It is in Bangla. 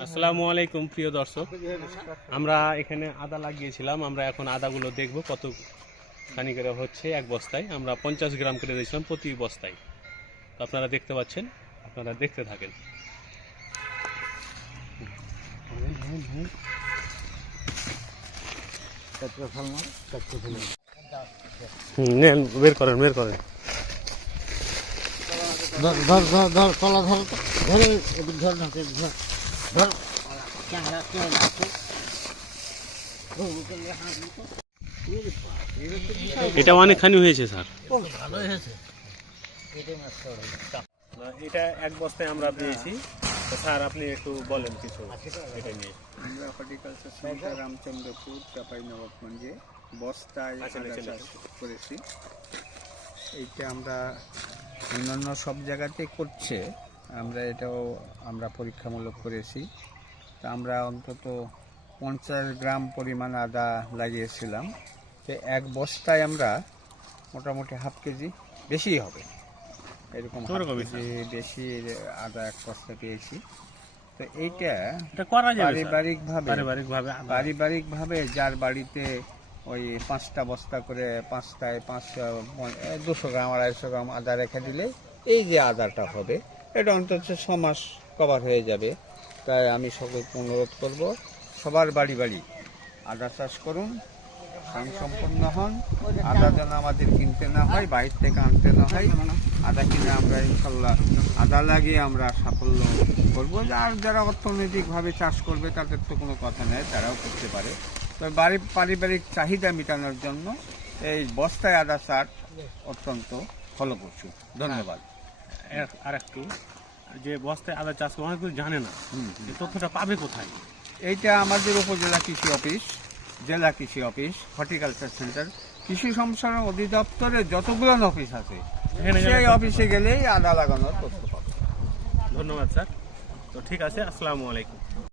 আসসালামু আলাইকুম প্রিয় দর্শক, আমরা এখানে আদা লাগিয়েছিলাম। আমরা এখন আদাগুলো দেখব কত খানি করে হচ্ছে এক বস্তায়। আমরা 50 গ্রাম করে দিয়েছিলাম প্রতি বস্তায়। তো আপনারা দেখতে পাচ্ছেন, আপনারা দেখতে থাকেন। নেন, বের করেন বের করেন। ধর ধর ধর ধর কলা ধর ধরে এদিক ধর না ধর ধর ক্যামেরা এটা অনেকখানি হয়েছে স্যার, ভালো হয়েছে। এটা এক বস্তায় আমরা পেয়েছি। তো স্যার আপনি একটু বলেন কিছু এটা নিয়ে। আমরা হর্টিকালচার সেন্টার রামচন্দ্রপুর চাঁপাইনবাবগঞ্জে বস্তায় আদা চাষ করেছি। এইটা আমরা অন্যান্য সব জায়গাতে করছে, আমরা পরীক্ষামূলক করেছি। তা আমরা অন্তত 50 গ্রাম পরিমাণ আদা লাগিয়েছিলাম। তো এক বস্তায় আমরা মোটামুটি হাফ কেজি বেশি হবে, এরকম হাফ কেজি বেশি আদা এক বস্তা পেয়েছি। তো এইটা করা যাবে পারিবারিকভাবে যার বাড়িতে ওই 5টা বস্তা করে, 5টায় 200 গ্রাম 250 গ্রাম আদা রেখে দিলে এই যে আদাটা হবে এটা অন্তত 6 মাস কভার হয়ে যাবে। তাই আমি সকলকে অনুরোধ করব, সবার বাড়ি বাড়ি আদা চাষ করুন, স্বয়ংসম্পন্ন হন। আদা যেন আমাদের কিনতে না হয়, বাইরে থেকে আনতে না হয়। আদা কিনে আমরা ইনশাল্লাহ আদা লাগিয়ে আমরা সাফল্য করবো। আর যারা অর্থনৈতিকভাবে চাষ করবে তাদের তো কোনো কথা নেই, তারাও করতে পারে। তো পারিবারিক চাহিদা মেটানোর জন্য এই বস্তায় আদা চাষ অত্যন্ত ফলপ্রসূ। ধন্যবাদ। আর একটু, যে বস্তায় আদা চাষ করে অনেক কিছু জানে না, এই তথ্যটা পাবে কোথায়? এইটা আমাদের উপজেলা কৃষি অফিস, জেলা কৃষি অফিস, হর্টিকালচার সেন্টার, কৃষি সম্প্রসারণ অধিদপ্তরের যতগুলো অফিস আছে সেই অফিসে গেলেই আদা লাগানোর তথ্য পাবে। ধন্যবাদ স্যার। তো ঠিক আছে, আসসালামু আলাইকুম।